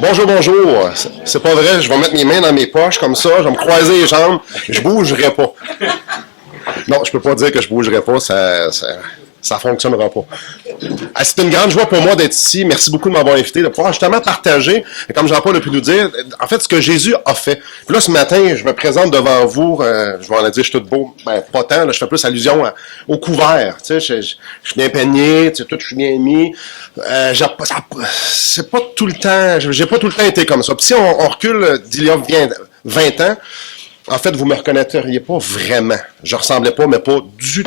Bonjour, bonjour. C'est pas vrai, je vais mettre mes mains dans mes poches comme ça, je vais me croiser les jambes, je bougerai pas. Non, je peux pas dire que je bougerai pas, ça fonctionnera pas. Ah, c'est une grande joie pour moi d'être ici. Merci beaucoup de m'avoir invité, de pouvoir justement partager, comme Jean-Paul a pu nous dire, en fait, ce que Jésus a fait. Puis là, ce matin, je me présente devant vous, je vais en dire, je suis tout beau, ben, pas tant, là, je fais plus allusion au couvert, tu sais, je suis bien peigné, tu sais, tout, je suis bien mis. C'est pas tout le temps, j'ai pas tout le temps été comme ça. Puis si on recule d'il y a 20 ans, en fait, vous me reconnaîtriez pas vraiment. Je ressemblais pas, mais pas du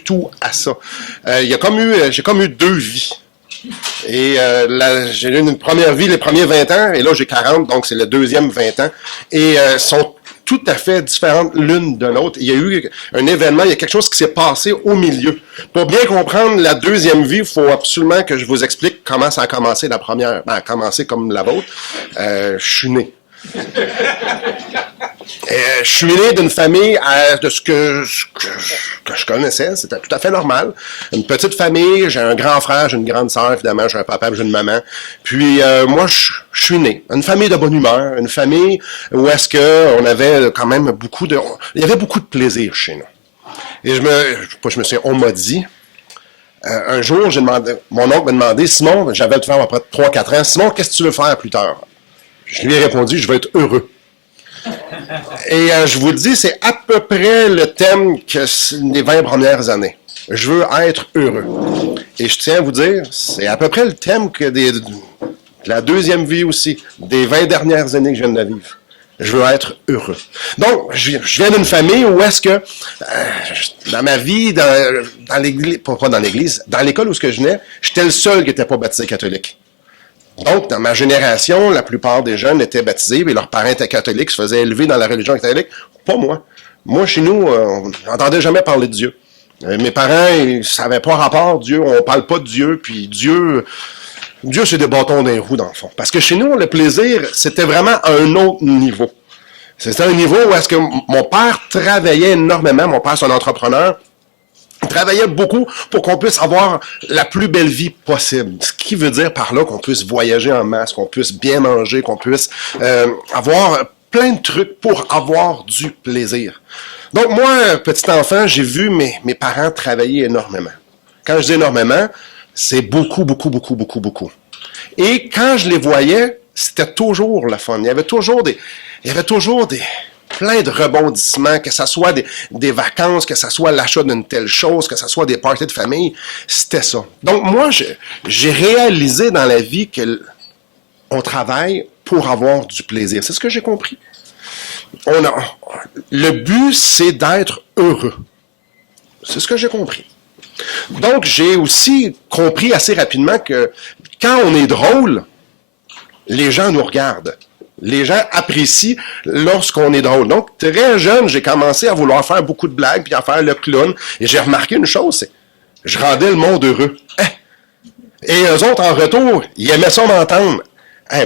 tout à ça. J'ai comme eu deux vies. Et j'ai eu une première vie les premiers 20 ans, et là j'ai 40, donc c'est le deuxième 20 ans. Et sont tout à fait différentes l'une de l'autre. Il y a eu un événement, il y a quelque chose qui s'est passé au milieu. Pour bien comprendre la deuxième vie, il faut absolument que je vous explique comment ça a commencé la première. Ben, a commencé comme la vôtre. Je suis né. Je suis né d'une famille de ce que je connaissais, c'était tout à fait normal. Une petite famille, j'ai un grand frère, j'ai une grande sœur, évidemment, j'ai un papa, j'ai une maman. Puis moi, je suis né. Une famille de bonne humeur, une famille où est-ce que on avait quand même il y avait beaucoup de plaisir chez nous. Et on m'a dit, un jour, mon oncle m'a demandé, Simon, j'avais le faire après 3-4 ans, Simon, qu'est-ce que tu veux faire plus tard? Je lui ai répondu, je veux être heureux. Et je vous le dis, c'est à peu près le thème des 20 premières années. Je veux être heureux. Et je tiens à vous dire, c'est à peu près le thème de la deuxième vie aussi, des 20 dernières années que je viens de vivre. Je veux être heureux. Donc, je viens d'une famille où est-ce que, dans ma vie, dans l'église, pas dans l'église, dans l'école où je venais, j'étais le seul qui n'était pas baptisé catholique. Donc, dans ma génération, la plupart des jeunes étaient baptisés, et leurs parents étaient catholiques, se faisaient élever dans la religion catholique. Pas moi. Moi, chez nous, on n'entendait jamais parler de Dieu. Mes parents, ils ne savaient pas rapport Dieu, on ne parle pas de Dieu, puis Dieu, c'est des bâtons dans les roues, dans le fond. Parce que chez nous, le plaisir, c'était vraiment à un autre niveau. C'était un niveau où est-ce que mon père travaillait énormément, mon père, c'est un entrepreneur, il travaillait beaucoup pour qu'on puisse avoir la plus belle vie possible. Ce qui veut dire par là qu'on puisse voyager en masse, qu'on puisse bien manger, qu'on puisse avoir plein de trucs pour avoir du plaisir. Donc moi, petit enfant, j'ai vu mes parents travailler énormément. Quand je dis énormément, c'est beaucoup. Et quand je les voyais, c'était toujours le fun. Il y avait toujours des plein de rebondissements, que ce soit des vacances, que ce soit l'achat d'une telle chose, que ce soit des parties de famille, c'était ça. Donc moi, j'ai réalisé dans la vie qu'on travaille pour avoir du plaisir. C'est ce que j'ai compris. Le but, c'est d'être heureux. C'est ce que j'ai compris. Donc, j'ai aussi compris assez rapidement que quand on est drôle, les gens nous regardent. Les gens apprécient lorsqu'on est drôle. Donc, très jeune, j'ai commencé à vouloir faire beaucoup de blagues, puis à faire le clown. Et j'ai remarqué une chose, c'est je rendais le monde heureux. Et eux autres, en retour, ils aimaient ça m'entendre.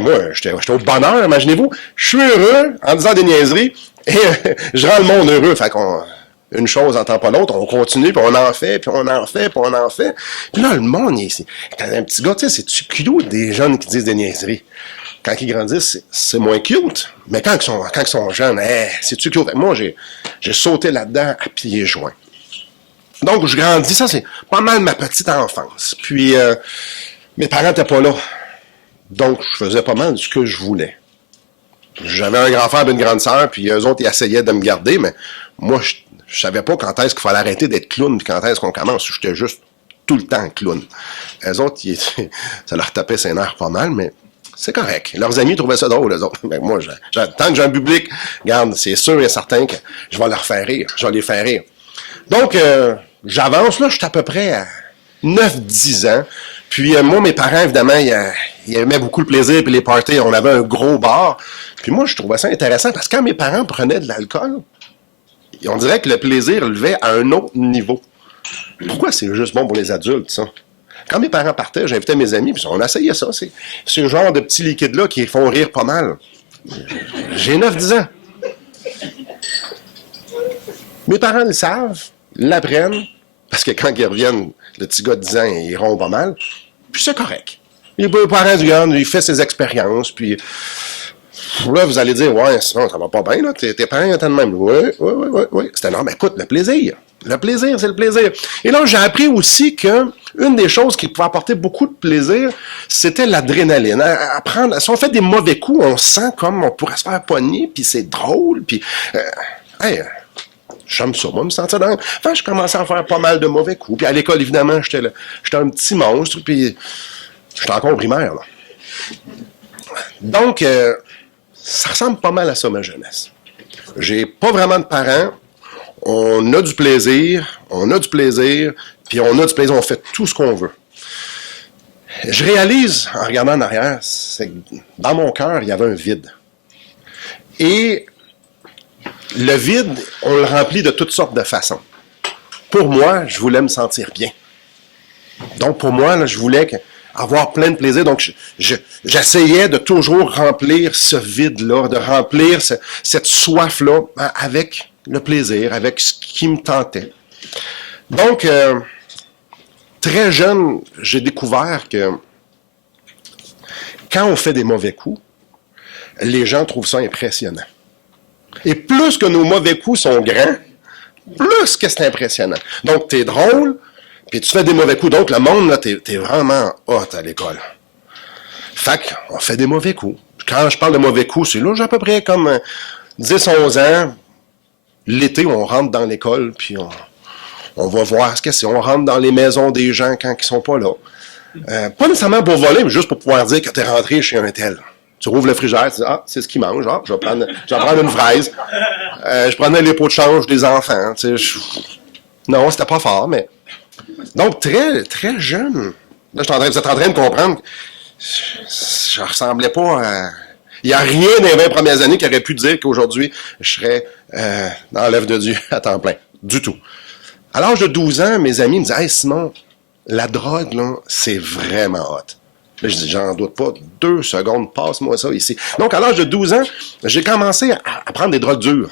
Moi, j'étais au bonheur, imaginez-vous. Je suis heureux en disant des niaiseries, et je rends le monde heureux. Fait qu'on... Une chose n'entend pas l'autre, on continue, puis on en fait, puis on en fait, puis on en fait. Puis là, le monde, quand un petit gars, tu sais, c'est-tu cute des jeunes qui disent des niaiseries? Quand ils grandissent, c'est moins cute. Mais quand ils sont jeunes, c'est-tu cute? Moi, j'ai sauté là-dedans à pieds joints. Donc, je grandis, ça, c'est pas mal ma petite enfance. Puis, mes parents n'étaient pas là. Donc, je faisais pas mal ce que je voulais. J'avais un grand frère et une grande sœur, puis eux autres, ils essayaient de me garder, mais moi, je savais pas quand est-ce qu'il fallait arrêter d'être clown, puis quand est-ce qu'on commence. J'étais juste tout le temps clown. Eux autres, ça leur tapait ses nerfs pas mal, mais c'est correct. Leurs amis trouvaient ça drôle, eux autres. Mais moi, tant que j'ai un public, regarde, c'est sûr et certain que je vais leur faire rire. Je vais les faire rire. Donc, j'avance, là, je suis à peu près à 9-10 ans. Puis moi, mes parents, évidemment, ils aimaient beaucoup le plaisir puis les parties. On avait un gros bar. Puis moi, je trouvais ça intéressant parce que quand mes parents prenaient de l'alcool, on dirait que le plaisir levait à un autre niveau. Pourquoi c'est juste bon pour les adultes, ça? Quand mes parents partaient, j'invitais mes amis, puis on essayait ça. C'est ce genre de petits liquides-là qui font rire pas mal. J'ai 9-10 ans. Mes parents le savent, l'apprennent, parce que quand ils reviennent, le petit gars de 10 ans, il rompt pas mal. Puis c'est correct. Il est parent du gars, il fait ses expériences, puis là, vous allez dire, ouais, sinon, ça va pas bien, là, tes parents étaient de même. Oui. C'était normal. Écoute, le plaisir. Le plaisir, c'est le plaisir. Et là, j'ai appris aussi que une des choses qui pouvait apporter beaucoup de plaisir, c'était l'adrénaline. Apprendre, si on fait des mauvais coups, on sent comme on pourrait se faire pogner, puis c'est drôle, puis hey, j'aime ça, moi, me sentir dans. Enfin, je commençais à faire pas mal de mauvais coups. Puis à l'école, évidemment, j'étais un petit monstre, puis j'étais encore au primaire, là. Donc, ça ressemble pas mal à ça, ma jeunesse. J'ai pas vraiment de parents. On a du plaisir, puis on a du plaisir, on fait tout ce qu'on veut. Je réalise, en regardant en arrière, c'est que dans mon cœur, il y avait un vide. Et le vide, on le remplit de toutes sortes de façons. Pour moi, je voulais me sentir bien. Donc, pour moi, là, je voulais avoir plein de plaisir. Donc, j'essayais de toujours remplir ce vide-là, de remplir cette soif-là avec le plaisir, avec ce qui me tentait. Donc, très jeune, j'ai découvert que quand on fait des mauvais coups, les gens trouvent ça impressionnant. Et plus que nos mauvais coups sont grands, plus que c'est impressionnant. Donc, t'es drôle, puis tu fais des mauvais coups. Donc, le monde, là, t'es vraiment hot à l'école. Fait qu'on fait des mauvais coups. Quand je parle de mauvais coups, c'est là, j'ai à peu près comme 10-11 ans. L'été, on rentre dans l'école, puis on va voir ce que c'est. On rentre dans les maisons des gens quand ils sont pas là. Pas nécessairement pour voler, mais juste pour pouvoir dire que tu es rentré chez un tel. Tu rouvres le frigidaire, tu dis, ah, c'est ce qu'ils mangent, je vais prendre une fraise. Je prenais les pots de change des enfants. Non, c'était pas fort, mais... Donc, très, très jeune. Là, vous êtes en train de comprendre. Je ressemblais pas à... Il n'y a rien dans les 20 premières années qui aurait pu dire qu'aujourd'hui, je serais dans l'œuvre de Dieu à temps plein. Du tout. À l'âge de 12 ans, mes amis me disaient « Hey, Simon, la drogue, là, c'est vraiment hot. » Là, je dis « J'en doute pas. 2 secondes, passe-moi ça ici. » Donc, à l'âge de 12 ans, j'ai commencé à prendre des drogues dures.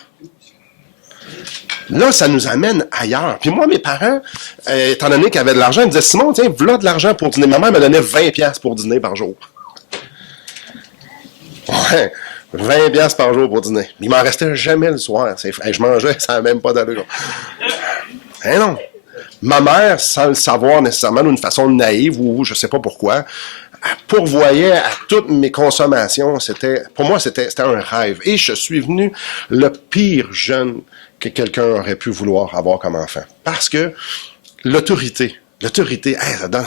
Là, ça nous amène ailleurs. Puis moi, mes parents, étant donné qu'ils avaient de l'argent, ils me disaient « Simon, tiens, voilà de l'argent pour dîner. » Ma mère me donnait 20$ pour dîner par jour. Ouais, 20$ par jour pour dîner. Il m'en restait jamais le soir. Je mangeais, ça n'avait même pas d'allure. Hein non. Ma mère, sans le savoir nécessairement d'une façon naïve ou je ne sais pas pourquoi, pourvoyait à toutes mes consommations. Pour moi, c'était un rêve. Et je suis venu le pire jeune que quelqu'un aurait pu vouloir avoir comme enfant. Parce que l'autorité, hey, ça donne...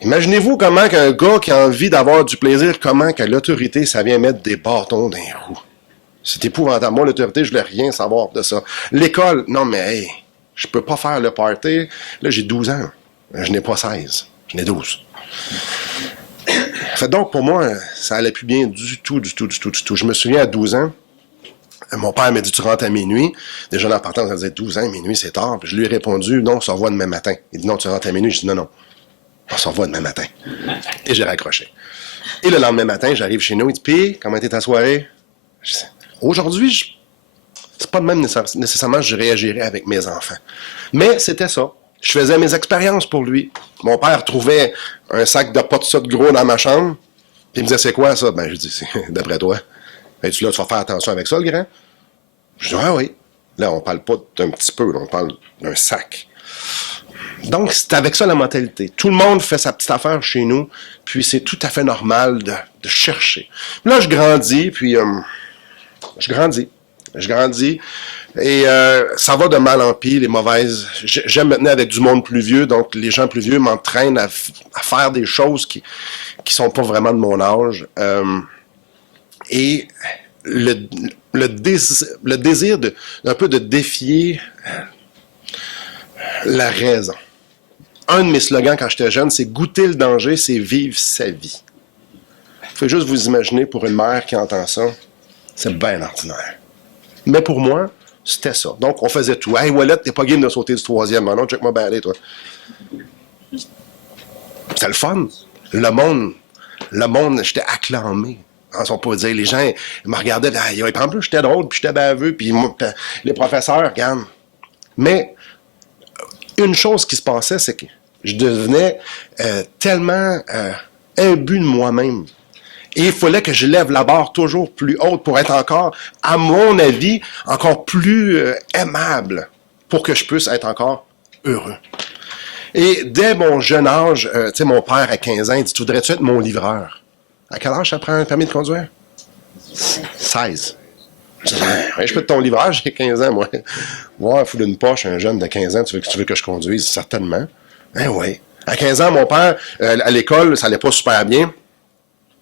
Imaginez-vous comment qu'un gars qui a envie d'avoir du plaisir, comment que l'autorité, ça vient mettre des bâtons dans les roues. C'est épouvantable. Moi, l'autorité, je ne voulais rien savoir de ça. L'école, non, mais hey, je peux pas faire le party. Là, j'ai 12 ans. Je n'ai pas 16. Je n'ai 12. Fait donc, pour moi, ça allait plus bien du tout. Je me souviens, à 12 ans, mon père m'a dit, tu rentres à minuit. Déjà, en partant, ça disait 12 ans, minuit, c'est tard. Puis je lui ai répondu, non, on se revoit demain matin. Il dit, non, tu rentres à minuit. Je dis, non. On se revoit demain matin. Et j'ai raccroché. Et le lendemain matin, j'arrive chez nous, il dit, puis, comment était ta soirée? Je dis, aujourd'hui, c'est pas de même nécessairement que je réagirais avec mes enfants. Mais c'était ça. Je faisais mes expériences pour lui. Mon père trouvait un sac de potes de gros dans ma chambre. Puis il me disait, c'est quoi ça? Ben, je dis, c'est d'après toi. Es-tu là, tu vas faire attention avec ça, le grand? Je dis, ah oui. Là, on parle pas d'un petit peu, là, on parle d'un sac. Donc, c'est avec ça la mentalité. Tout le monde fait sa petite affaire chez nous, puis c'est tout à fait normal de chercher. Là, je grandis, puis je grandis, et ça va de mal en pis, les mauvaises. J'aime me tenir avec du monde plus vieux, donc les gens plus vieux m'entraînent à faire des choses qui sont pas vraiment de mon âge. Et le désir d'un peu de défier la raison. Un de mes slogans quand j'étais jeune, c'est « Goûter le danger, c'est vivre sa vie ». Vous pouvez juste vous imaginer pour une mère qui entend ça, c'est bien ordinaire. Mais pour moi, c'était ça. Donc, on faisait tout. « Hey, Wallet, t'es pas game de sauter du 3e. Non, check-moi bien aller, toi. » C'était le fun. Le monde, j'étais acclamé. On ne peut dire, les gens me regardaient, et en plus, j'étais drôle, puis j'étais baveux, puis les professeurs, regarde. Mais une chose qui se passait, c'est que je devenais tellement imbu de moi-même. Et il fallait que je lève la barre toujours plus haute pour être encore, à mon avis, encore plus aimable pour que je puisse être encore heureux. Et dès mon jeune âge, tu sais, mon père à 15 ans, il dit, tu voudrais-tu être mon livreur? À quel âge ça prend un permis de conduire? 16. Je dis, ouais, je peux être ton livreur, j'ai 15 ans, moi. Ouais, fou d'une poche, un jeune de 15 ans, tu veux que je conduise? Certainement. Ben oui. À 15 ans, mon père, à l'école, ça allait pas super bien.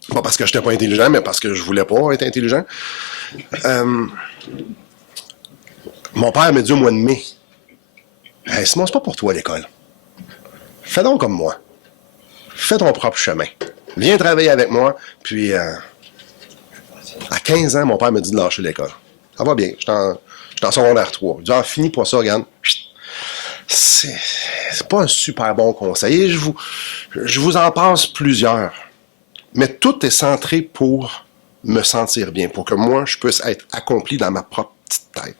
Pas parce que je n'étais pas intelligent, mais parce que je voulais pas être intelligent. Mon père m'a dit au mois de mai, hey, Simon, c'est pas pour toi l'école. Fais donc comme moi. Fais ton propre chemin. Viens travailler avec moi. Puis, à 15 ans, mon père m'a dit de lâcher l'école. Ça va bien. Je suis en secondaire 3. Il dit, finis pas ça, regarde. C'est pas un super bon conseil. Je vous en passe plusieurs. Mais tout est centré pour me sentir bien, pour que moi, je puisse être accompli dans ma propre petite tête.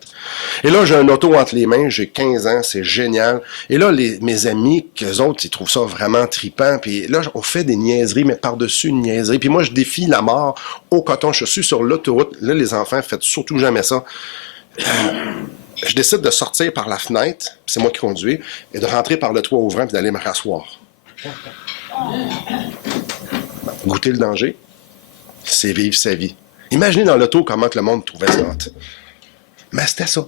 Et là, j'ai un auto entre les mains, j'ai 15 ans, c'est génial. Et là, mes amis, qu'eux autres, ils trouvent ça vraiment trippant. Puis là, on fait des niaiseries, mais par-dessus une niaiserie. Puis moi, je défie la mort au coton. Je suis sur l'autoroute. Là, les enfants, faites surtout jamais ça. Je décide de sortir par la fenêtre, c'est moi qui conduis, et de rentrer par le toit ouvrant puis d'aller me rasseoir. Goûter le danger, c'est vivre sa vie. Imaginez dans l'auto comment que le monde trouvait ça hot. Mais c'était ça.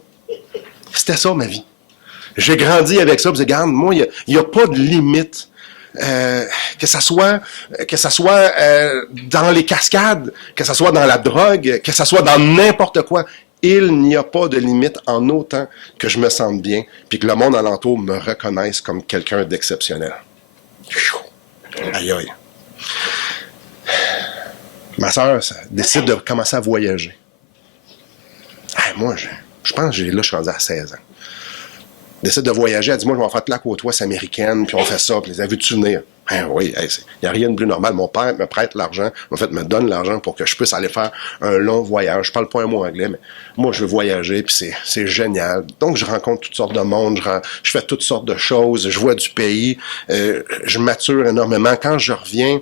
C'était ça, ma vie. J'ai grandi avec ça, puis regarde, moi, il n'y a pas de limite. Que ça soit dans les cascades, que ça soit dans la drogue, que ça soit dans n'importe quoi. Il n'y a pas de limite en autant que je me sente bien, puis que le monde alentour me reconnaisse comme quelqu'un d'exceptionnel. Aïe, aïe. Ma sœur décide de commencer à voyager. Moi, je pense que là, je suis rendu à 16 ans. Décide de voyager, elle dit, moi, je vais en faire de la côte ouest américaine, puis on fait ça, puis les veux-tu venir? Oui, il n'y a rien de plus normal. Mon père me prête l'argent, en fait, me donne l'argent pour que je puisse aller faire un long voyage. Je parle pas un mot anglais, mais moi, je veux voyager, puis c'est génial. Donc, je rencontre toutes sortes de monde, je fais toutes sortes de choses, je vois du pays, je mature énormément. Quand je reviens,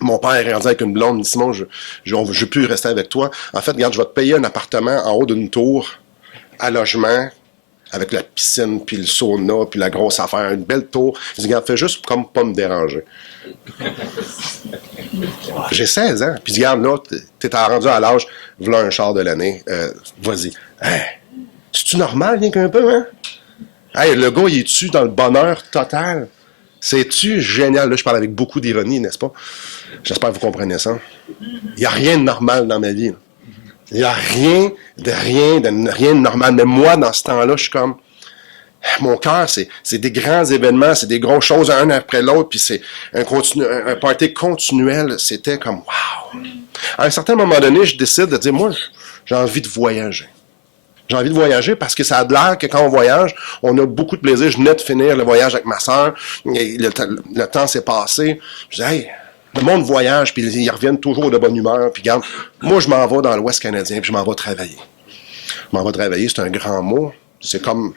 mon père est rendu avec une blonde, il dit, Simon, je veux plus rester avec toi. En fait, regarde, je vais te payer un appartement en haut d'une tour, à logement, avec la piscine, puis le sauna, puis la grosse affaire, une belle tour. Je dis, regarde, fais juste comme pas me déranger. J'ai 16 ans. Puis regarde, là, t'es rendu à l'âge, voilà un char de l'année, vas-y. Hey, c'est-tu normal, rien qu'un peu, hein? Hey, le gars, il est-tu dans le bonheur total? C'est-tu génial? Là, je parle avec beaucoup d'ironie, n'est-ce pas? J'espère que vous comprenez ça. Il n'y a rien de normal dans ma vie, là. Il n'y a rien de normal. Mais moi, dans ce temps-là, je suis comme... Mon cœur, c'est des grands événements, c'est des grosses choses, un après l'autre, puis c'est un party continuel. C'était comme, wow! À un certain moment donné, je décide de dire, moi, j'ai envie de voyager. J'ai envie de voyager parce que ça a l'air que quand on voyage, on a beaucoup de plaisir. Je venais de finir le voyage avec ma sœur. Le temps s'est passé. Je dis, hey, le monde voyage, puis ils reviennent toujours de bonne humeur. Puis regarde, moi, je m'en vais dans l'Ouest canadien, puis je m'en vais travailler. Je m'en vais travailler, c'est un grand mot. C'est comme...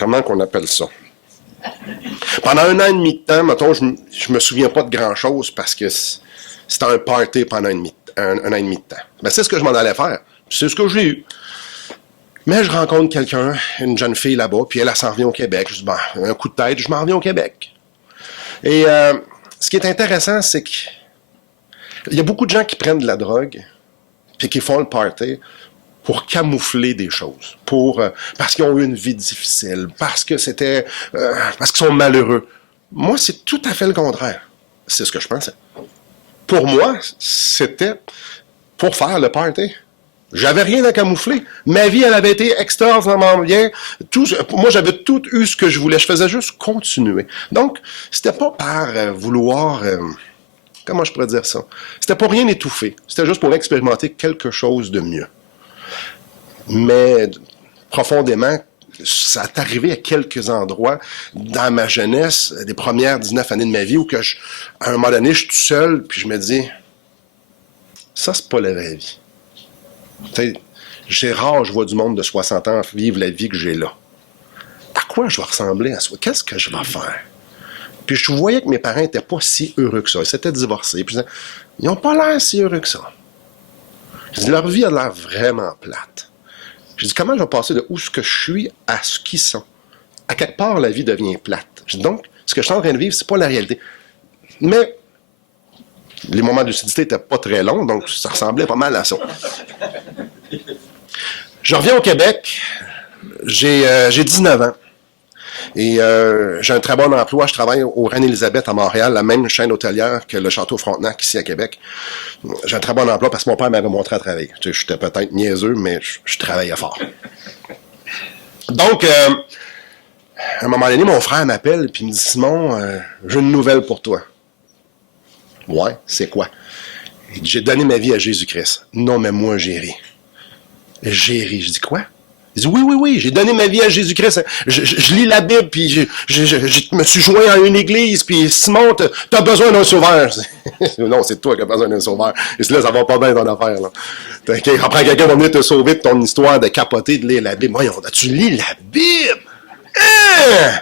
Comment qu'on appelle ça? Pendant 1 an et demi de temps, mettons, je me souviens pas de grand-chose parce que c'était un party pendant un an et demi de temps. Ben, c'est ce que je m'en allais faire. C'est ce que j'ai eu. Mais je rencontre quelqu'un, une jeune fille là-bas, puis elle s'en revient au Québec. Je dis, bon, un coup de tête, je m'en reviens au Québec. Et ce qui est intéressant, c'est qu'il y a beaucoup de gens qui prennent de la drogue, puis qui font le party pour camoufler des choses, parce qu'ils ont eu une vie difficile, parce qu'ils sont malheureux. Moi, c'est tout à fait le contraire. C'est ce que je pensais. Pour moi, c'était pour faire le party. J'avais rien à camoufler. Ma vie, elle avait été extraordinairement bien. Moi, j'avais tout eu ce que je voulais. Je faisais juste continuer. Donc, c'était pas par vouloir... comment je pourrais dire ça? C'était pour rien étouffer. C'était juste pour expérimenter quelque chose de mieux. Mais profondément, ça est arrivé à quelques endroits dans ma jeunesse, les premières 19 années de ma vie, où à un moment donné, je suis tout seul, puis je me dis, ça, c'est pas la vraie vie. C'est rare, je vois du monde de 60 ans vivre la vie que j'ai là. À quoi je vais ressembler à soi? Qu'est-ce que je vais faire? Puis je voyais que mes parents n'étaient pas si heureux que ça. Ils s'étaient divorcés. Puis ils n'ont pas l'air si heureux que ça. Je dis, leur vie a l'air vraiment plate. Je dis, comment je vais passer de où ce que je suis à ce qu'ils sont? À quelque part, la vie devient plate. Je dis, donc, ce que je suis en train de vivre, c'est pas la réalité. Mais les moments de lucidité n'étaient pas très longs, donc ça ressemblait pas mal à ça. Je reviens au Québec. J'ai 19 ans. Et j'ai un très bon emploi. Je travaille au Reine-Élisabeth à Montréal, la même chaîne hôtelière que le Château Frontenac ici à Québec. J'ai un très bon emploi parce que mon père m'avait montré à travailler. Tu sais, j'étais peut-être niaiseux, mais je travaillais fort. Donc, à un moment donné, mon frère m'appelle et il me dit « Simon, j'ai une nouvelle pour toi. » « Ouais, c'est quoi? » Il dit « J'ai donné ma vie à Jésus-Christ. » « Non, mais moi, j'ai ri. » J'ai ri. Je dis « Quoi? » Il dit « Oui, j'ai donné ma vie à Jésus-Christ. Je lis la Bible, puis je me suis joint à une église, puis Simon, t'as besoin d'un sauveur. » Non, c'est toi qui as besoin d'un sauveur. Et là, ça va pas bien ton affaire. Là. Après, quelqu'un va venir te sauver de ton histoire de capoter, de lire la Bible. Voyons, tu lis la Bible? Hein?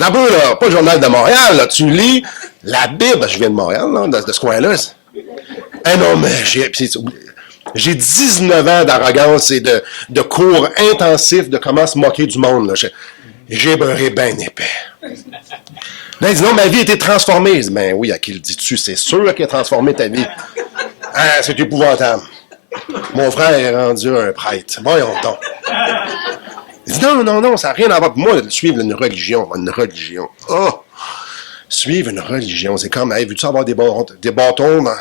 D'abord, là, pas le Journal de Montréal, là, tu lis la Bible. Je viens de Montréal, là, de ce coin-là. Ah non, mais j'ai 19 ans d'arrogance et de cours intensifs de comment se moquer du monde. J'ai beurré bien épais. Là, il dit non, ma vie a été transformée. Je dis, ben oui, à qui le dis-tu? C'est sûr qu'il a transformé ta vie. Ah, c'est épouvantable. Mon frère est rendu un prêtre. Voyons donc. Il dit non, ça n'a rien à voir. Pour moi, suivre une religion. Oh! Suivre une religion, c'est comme, hey, veux-tu avoir des bâtons dans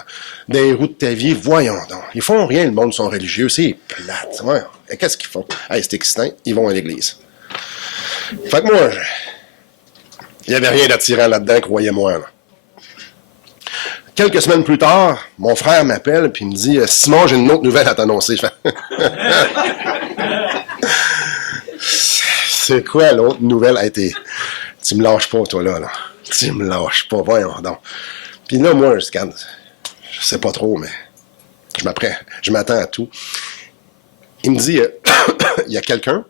les roues de ta vie? Voyons donc. Ils font rien, le monde sont religieux, c'est plate. Ouais. Et qu'est-ce qu'ils font? Hey, c'est excitant, ils vont à l'église. Fait que moi, il n'y avait rien d'attirant là-dedans, croyez-moi. Là. Quelques semaines plus tard, mon frère m'appelle et il me dit « Simon, j'ai une autre nouvelle à t'annoncer. » C'est quoi l'autre nouvelle? Hey, tu me lâches pas, toi, là. Tu me lâches pas, voyons donc. Puis là, moi, je sais pas trop, mais je m'attends à tout. Il me dit, il y a quelqu'un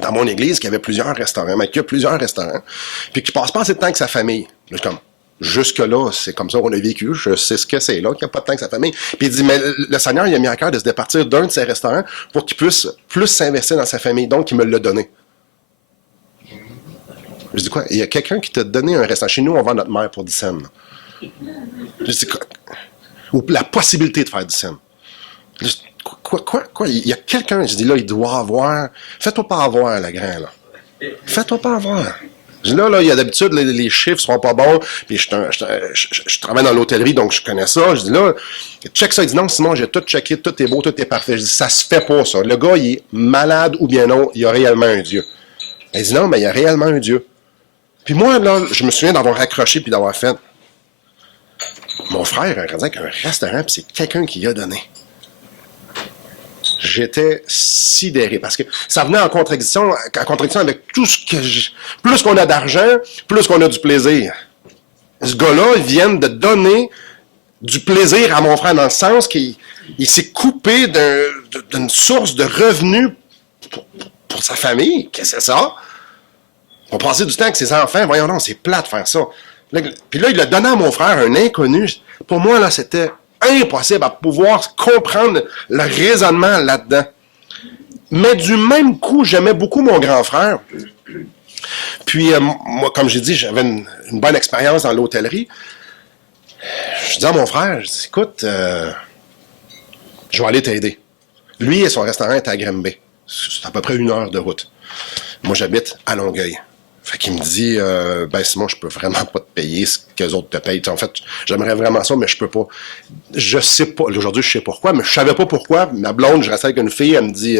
dans mon église qui avait plusieurs restaurants, mais qui a plusieurs restaurants, puis qui passe pas assez de temps avec sa famille. Là, je suis comme, jusque-là, c'est comme ça qu'on a vécu, je sais ce que c'est là, qu'il n'y a pas de temps avec sa famille. Puis il dit, mais le Seigneur, il a mis à cœur de se départir d'un de ses restaurants pour qu'il puisse plus s'investir dans sa famille, donc il me l'a donné. Je dis quoi? Il y a quelqu'un qui t'a donné un restaurant. Chez nous, on vend notre mère pour 10 cents. Je dis quoi? Ou la possibilité de faire 10 cents. Je dis, quoi? Il y a quelqu'un, je dis là, il doit avoir. Fais-toi pas avoir, la grande, là. Fais-toi pas avoir. Je dis là, il y a d'habitude, les chiffres seront pas bons, puis je travaille dans l'hôtellerie, donc je connais ça. Je dis là, check ça. Il dit non, Simon, j'ai tout checké, tout est beau, tout est parfait. Je dis, ça se fait pas, ça. Le gars, il est malade ou bien non, il y a réellement un Dieu. Il dit non, mais il y a réellement un Dieu. Puis moi, là, je me souviens d'avoir accroché puis d'avoir fait. Mon frère a rendu avec un restaurant, puis c'est quelqu'un qui y a donné. J'étais sidéré, parce que ça venait en contradiction avec tout ce que plus qu'on a d'argent, plus qu'on a du plaisir. Ce gars-là, il vient de donner du plaisir à mon frère, dans le sens qu'il s'est coupé d'une source de revenus pour sa famille. Qu'est-ce que c'est ça? On passait du temps avec ses enfants. Voyons non, c'est plate de faire ça. Puis là, il l'a donné à mon frère, un inconnu. Pour moi, là, c'était impossible à pouvoir comprendre le raisonnement là-dedans. Mais du même coup, j'aimais beaucoup mon grand frère. Puis, moi, comme j'ai dit, j'avais une bonne expérience dans l'hôtellerie. Je dis à mon frère, je dis, écoute, je vais aller t'aider. Lui et son restaurant est à Granby. C'est à peu près 1 heure de route. Moi, j'habite à Longueuil. Fait qu'il me dit, ben Simon, je peux vraiment pas te payer ce que les autres te payent. En fait, j'aimerais vraiment ça, mais je peux pas. Je sais pas. Aujourd'hui, je sais pourquoi, mais je savais pas pourquoi. Ma blonde, je restais avec une fille, elle me dit,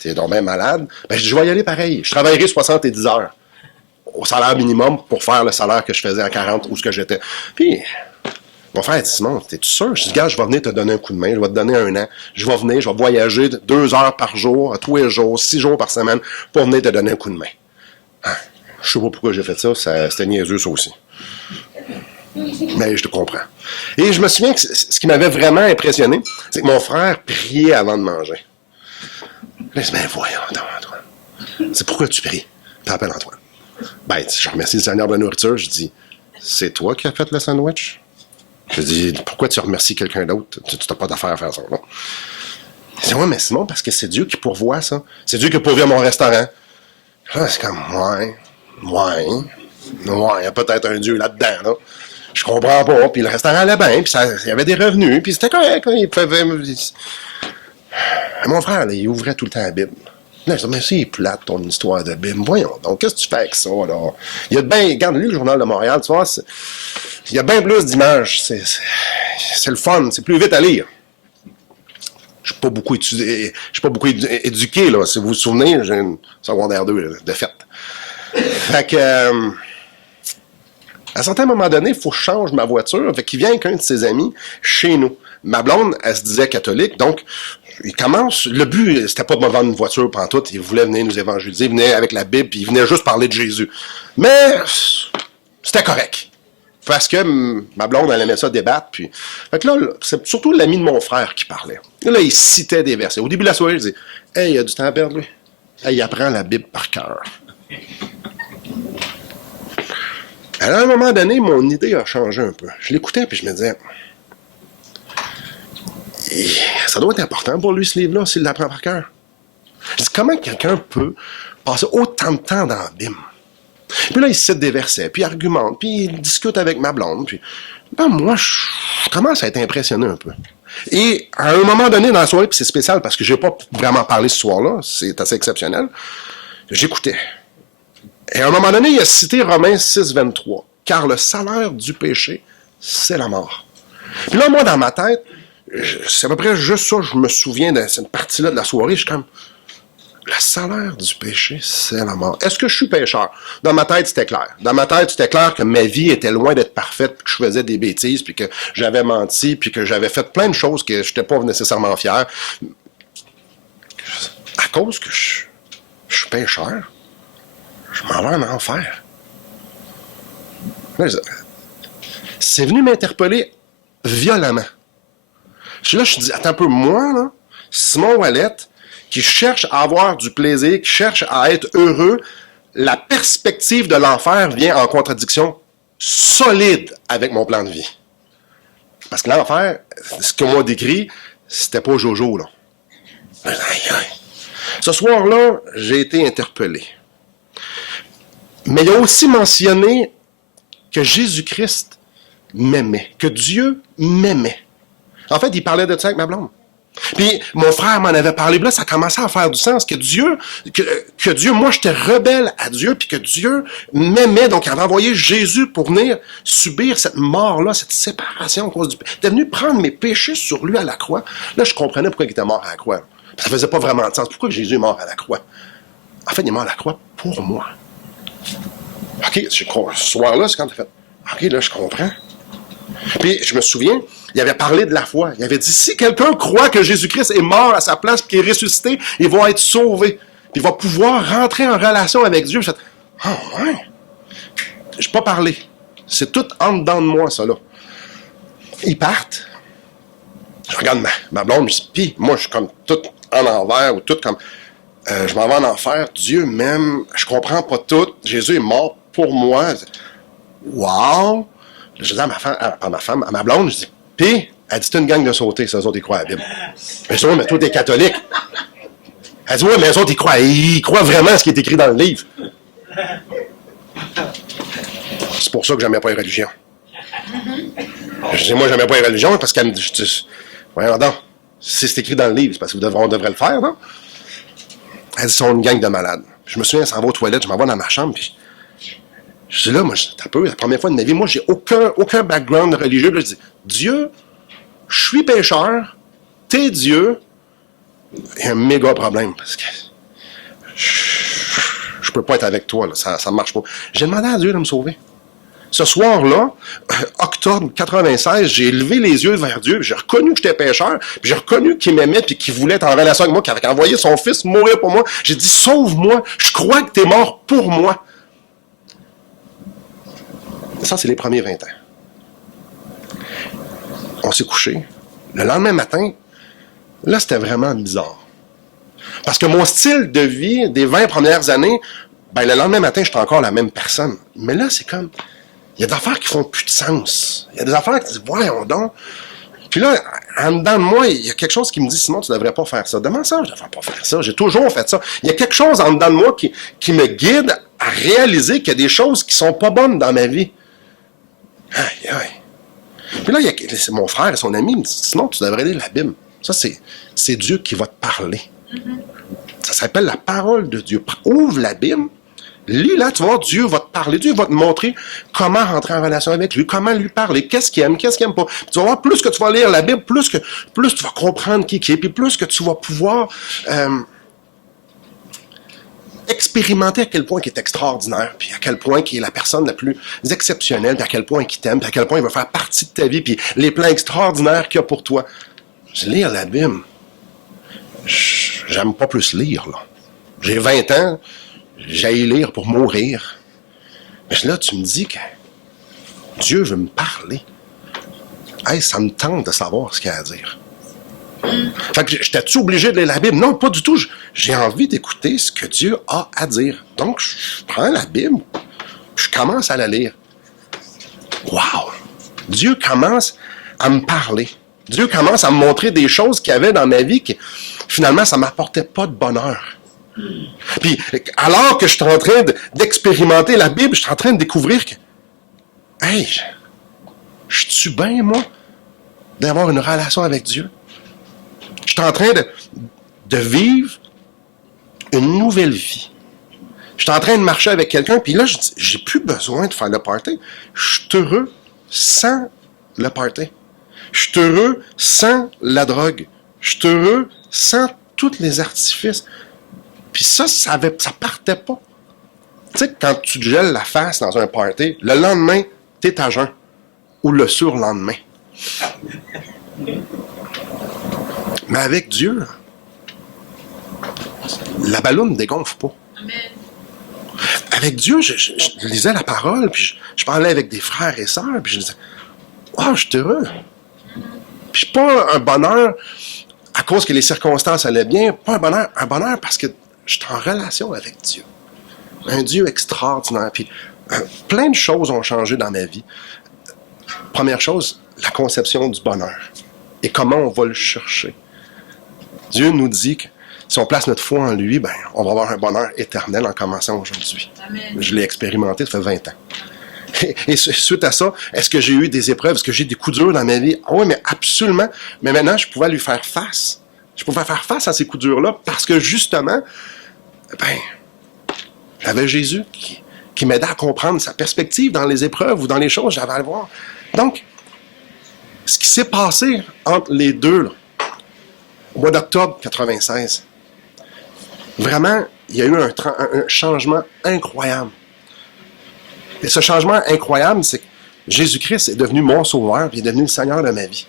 t'es donc bien malade. Ben, je dis, je vais y aller pareil. Je travaillerai 70 heures au salaire minimum pour faire le salaire que je faisais à 40 ou ce que j'étais. Puis, mon frère dit, Simon, t'es-tu sûr? Je dis, gars, je vais venir te donner un coup de main, je vais te donner 1 an. Je vais venir, je vais voyager 2 heures par jour, tous les jours, 6 jours par semaine pour venir te donner un coup de main. Hein? Je sais pas pourquoi j'ai fait ça, c'était niaiseux ça aussi. Mais je te comprends. Et je me souviens que ce qui m'avait vraiment impressionné, c'est que mon frère priait avant de manger. Là, je dis, ben voyons, Antoine. C'est pourquoi tu pries? T'appelles Antoine. Ben, je remercie le Seigneur de la nourriture. Je dis, c'est toi qui as fait le sandwich? Je dis, pourquoi tu remercies quelqu'un d'autre? Tu n'as pas d'affaire à faire ça, non? Il dit, ouais, mais Simon, parce que c'est Dieu qui pourvoit ça. C'est Dieu qui a pourvu à mon restaurant. Là, c'est comme, ouais, il y a peut-être un Dieu là-dedans, là. Je comprends pas. Puis le restaurant allait bien, puis il y avait des revenus, puis c'était correct. Hein, mon frère, là, il ouvrait tout le temps la Bible. Là, je dis, mais c'est plate ton histoire de Bible. Voyons donc, qu'est-ce que tu fais avec ça, là? Il y a bien, regarde, lui, le Journal de Montréal, tu vois, il y a bien plus d'images. C'est le fun, c'est plus vite à lire. Je ne suis pas beaucoup éduqué, là. Si vous vous souvenez, j'ai une secondaire 2 de fait. Fait que, à un certain moment donné, il faut que je change ma voiture. Fait qu'il vient avec un de ses amis chez nous. Ma blonde, elle se disait catholique, donc il commence. Le but, c'était pas de me vendre une voiture pantoute. Il voulait venir nous évangéliser, il venait avec la Bible, puis il venait juste parler de Jésus. Mais c'était correct. Parce que ma blonde, elle aimait ça débattre. Puis... Fait que là, c'est surtout l'ami de mon frère qui parlait. Et là, il citait des versets. Au début de la soirée, je disais, « Hey, il a du temps à perdre, lui. Hey, il apprend la Bible par cœur. » Alors, à un moment donné, mon idée a changé un peu. Je l'écoutais, puis je me disais, ça doit être important pour lui, ce livre-là, s'il l'apprend par cœur. Je dis, comment quelqu'un peut passer autant de temps dans la Bible? Puis là, il cite des versets, puis il argumente, puis il discute avec ma blonde. Puis ben, moi, je commence à être impressionné un peu. Et à un moment donné dans la soirée, puis c'est spécial parce que je n'ai pas vraiment parlé ce soir-là, c'est assez exceptionnel, j'écoutais. Et à un moment donné, il a cité Romains 6, 23. « Car le salaire du péché, c'est la mort. » Puis là, moi, dans ma tête, c'est à peu près juste ça, je me souviens de cette partie-là de la soirée, je suis comme... Le salaire du péché, c'est la mort. Est-ce que je suis pécheur? Dans ma tête, c'était clair. Dans ma tête, c'était clair que ma vie était loin d'être parfaite, puis que je faisais des bêtises, puis que j'avais menti, puis que j'avais fait plein de choses que je n'étais pas nécessairement fier. À cause que je suis pécheur, je m'en vais en enfer. C'est venu m'interpeller violemment. Je me dis, attends un peu, moi, là, Simon Ouellet, qui cherche à avoir du plaisir, qui cherche à être heureux, la perspective de l'enfer vient en contradiction solide avec mon plan de vie. Parce que l'enfer, ce qu'on m'a décrit, c'était pas Jojo, là. Aïe, aïe. Ce soir-là, j'ai été interpellé. Mais il a aussi mentionné que Jésus-Christ m'aimait, que Dieu m'aimait. En fait, il parlait de ça avec ma blonde. Puis mon frère m'en avait parlé, là, ça commençait à faire du sens, que Dieu, moi j'étais rebelle à Dieu, puis que Dieu m'aimait, donc il avait envoyé Jésus pour venir subir cette mort-là, cette séparation à cause du péché. Il est venu prendre mes péchés sur lui à la croix. Là, je comprenais pourquoi il était mort à la croix. Ça faisait pas vraiment de sens. Pourquoi Jésus est mort à la croix? En fait, il est mort à la croix pour moi. OK, ce soir-là, c'est quand tu as fait, OK, là, je comprends. Puis, je me souviens, il avait parlé de la foi. Il avait dit, si quelqu'un croit que Jésus-Christ est mort à sa place et qu'il est ressuscité, il va être sauvé. Puis, il va pouvoir rentrer en relation avec Dieu. Je fais, ouais. Je n'ai pas parlé. C'est tout en dedans de moi, ça, là. Ils partent. Je regarde ma blonde, je dis, puis, moi, je suis comme tout en envers ou tout comme, je m'en vais en enfer. Dieu m'aime. Je comprends pas tout. Jésus est mort pour moi. Wow! Je dis à ma blonde, je dis, pis, elle dit, c'est une gang de sautés, ça, eux autres, ils croient à la Bible. Je dis, ouais, mais toi, t'es catholique. Elle dit, ouais, mais eux autres, ils croient vraiment à ce qui est écrit dans le livre. C'est pour ça que j'aimais pas les religions. Je dis, moi, j'aimais pas les religions parce qu'elle me dit, voyons donc, si c'est écrit dans le livre, c'est parce qu'on devrait le faire, non? Elle dit, ils sont une gang de malades. Je me souviens, elle s'en va aux toilettes, je m'en vais dans ma chambre, puis je dis là, moi, c'est un peu la première fois de ma vie, moi, j'ai aucun background religieux. Là, je dis, Dieu, je suis pécheur, t'es Dieu. Il y a un méga problème, parce que je peux pas être avec toi, là, ça marche pas. J'ai demandé à Dieu de me sauver. Ce soir-là, octobre 96, j'ai levé les yeux vers Dieu, j'ai reconnu que j'étais pécheur, puis j'ai reconnu qu'il m'aimait, puis qu'il voulait être en relation avec moi, qu'il avait envoyé son fils mourir pour moi. J'ai dit, sauve-moi, je crois que t'es mort pour moi. Ça, c'est les premiers 20 ans. On s'est couché. Le lendemain matin, là, c'était vraiment bizarre. Parce que mon style de vie des 20 premières années, ben le lendemain matin, je suis encore la même personne. Mais là, c'est comme, il y a des affaires qui font plus de sens. Il y a des affaires qui disent, voyons donc. Puis là, en dedans de moi, il y a quelque chose qui me dit, Simon, tu ne devrais pas faire ça. Demain ça, je ne devrais pas faire ça. J'ai toujours fait ça. Il y a quelque chose en dedans de moi qui me guide à réaliser qu'il y a des choses qui ne sont pas bonnes dans ma vie. Aïe, aïe. Puis là, c'est mon frère et son ami me dit, Simon, tu devrais lire la Bible. Ça, c'est Dieu qui va te parler. Ça s'appelle la parole de Dieu. Ouvre la Bible. Lis là, tu vas voir, Dieu va te parler, Dieu va te montrer comment rentrer en relation avec lui, comment lui parler, qu'est-ce qu'il aime pas. Puis tu vas voir, plus que tu vas lire la Bible, plus tu vas comprendre qui est, puis plus que tu vas pouvoir expérimenter à quel point il est extraordinaire, puis à quel point il est la personne la plus exceptionnelle, puis à quel point il t'aime, puis à quel point il va faire partie de ta vie, puis les plans extraordinaires qu'il y a pour toi. Je lire la Bible. J'aime pas plus lire, là. J'ai 20 ans. J'aille lire pour mourir. Mais là, tu me dis que Dieu veut me parler. Hey, ça me tente de savoir ce qu'il y a à dire. Fait que j'étais-tu obligé de lire la Bible? Non, pas du tout. J'ai envie d'écouter ce que Dieu a à dire. Donc, je prends la Bible, je commence à la lire. Wow! Dieu commence à me parler. Dieu commence à me montrer des choses qu'il y avait dans ma vie qui, finalement, ça ne m'apportait pas de bonheur. Puis, alors que je suis en train d'expérimenter la Bible, je suis en train de découvrir que, hey, je suis bien, moi, d'avoir une relation avec Dieu. Je suis en train de vivre une nouvelle vie. Je suis en train de marcher avec quelqu'un, puis là, j'ai plus besoin de faire le party. Je suis heureux sans le party. Je suis heureux sans la drogue. Je suis heureux sans tous les artifices. Puis ça partait pas. Tu sais, quand tu te gèles la face dans un party, le lendemain, t'es à jeun. Ou le surlendemain. Mais avec Dieu, la balloune ne dégonfle pas. Amen. Avec Dieu, je lisais la parole, puis je parlais avec des frères et sœurs, puis je disais, « Wow, je suis heureux. » Puis pas un bonheur à cause que les circonstances allaient bien, pas un bonheur parce que je suis en relation avec Dieu. Un Dieu extraordinaire. Puis plein de choses ont changé dans ma vie. Première chose, la conception du bonheur. Et comment on va le chercher. Dieu nous dit que si on place notre foi en lui, ben, on va avoir un bonheur éternel en commençant aujourd'hui. Amen. Je l'ai expérimenté, ça fait 20 ans. Et suite à ça, est-ce que j'ai eu des épreuves? Est-ce que j'ai des coups durs dans ma vie? Ah oui, mais absolument. Mais maintenant, je pouvais lui faire face. Je pouvais faire face à ces coups durs-là parce que justement, ben, j'avais Jésus qui m'aidait à comprendre sa perspective dans les épreuves ou dans les choses que j'avais à voir. Donc, ce qui s'est passé entre les deux, là, au mois d'octobre 96, vraiment, il y a eu un changement incroyable. Et ce changement incroyable, c'est que Jésus-Christ est devenu mon sauveur, puis il est devenu le Seigneur de ma vie.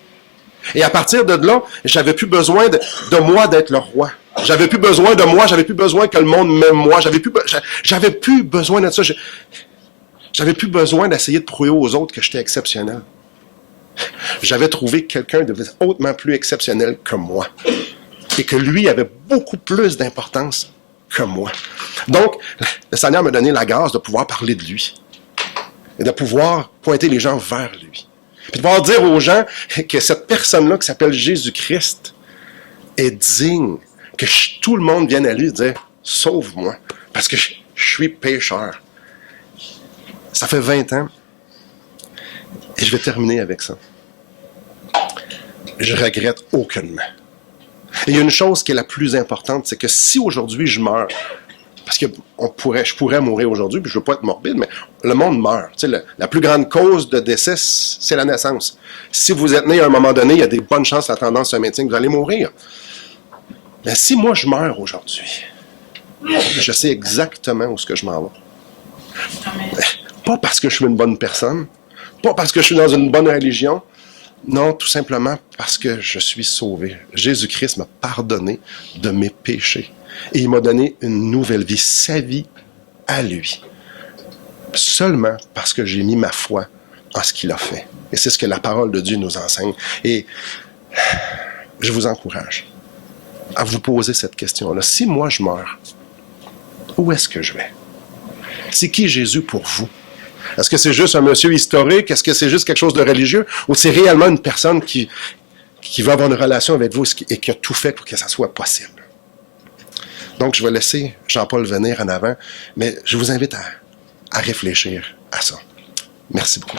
Et à partir de là, j'avais plus besoin de moi d'être le roi. J'avais plus besoin de moi, j'avais plus besoin que le monde m'aime moi. J'avais plus besoin de ça. J'avais plus besoin d'essayer de prouver aux autres que j'étais exceptionnel. J'avais trouvé quelqu'un de hautement plus exceptionnel que moi. Et que lui avait beaucoup plus d'importance que moi. Donc, le Seigneur m'a donné la grâce de pouvoir parler de lui. Et de pouvoir pointer les gens vers lui. Puis de pouvoir dire aux gens que cette personne-là qui s'appelle Jésus-Christ est digne que tout le monde vienne à lui et dire « Sauve-moi, parce que je suis pécheur. » Ça fait 20 ans. Et je vais terminer avec ça. Je regrette aucunement. Et il y a une chose qui est la plus importante, c'est que si aujourd'hui je meurs, parce que je pourrais mourir aujourd'hui, puis je ne veux pas être morbide, mais le monde meurt. Tu sais, la plus grande cause de décès, c'est la naissance. Si vous êtes né à un moment donné, il y a des bonnes chances, la tendance se maintient, que vous allez mourir. Mais si moi je meurs aujourd'hui, je sais exactement où est-ce que je m'en vais. Pas parce que je suis une bonne personne, pas parce que je suis dans une bonne religion, non, tout simplement parce que je suis sauvé. Jésus-Christ m'a pardonné de mes péchés. Et il m'a donné une nouvelle vie, sa vie à lui. Seulement parce que j'ai mis ma foi en ce qu'il a fait. Et c'est ce que la parole de Dieu nous enseigne. Et je vous encourage à vous poser cette question-là. Si moi je meurs, où est-ce que je vais? C'est qui Jésus pour vous? Est-ce que c'est juste un monsieur historique? Est-ce que c'est juste quelque chose de religieux? Ou c'est réellement une personne qui veut avoir une relation avec vous et qui a tout fait pour que ça soit possible? Donc, je vais laisser Jean-Paul venir en avant, mais je vous invite à réfléchir à ça. Merci beaucoup.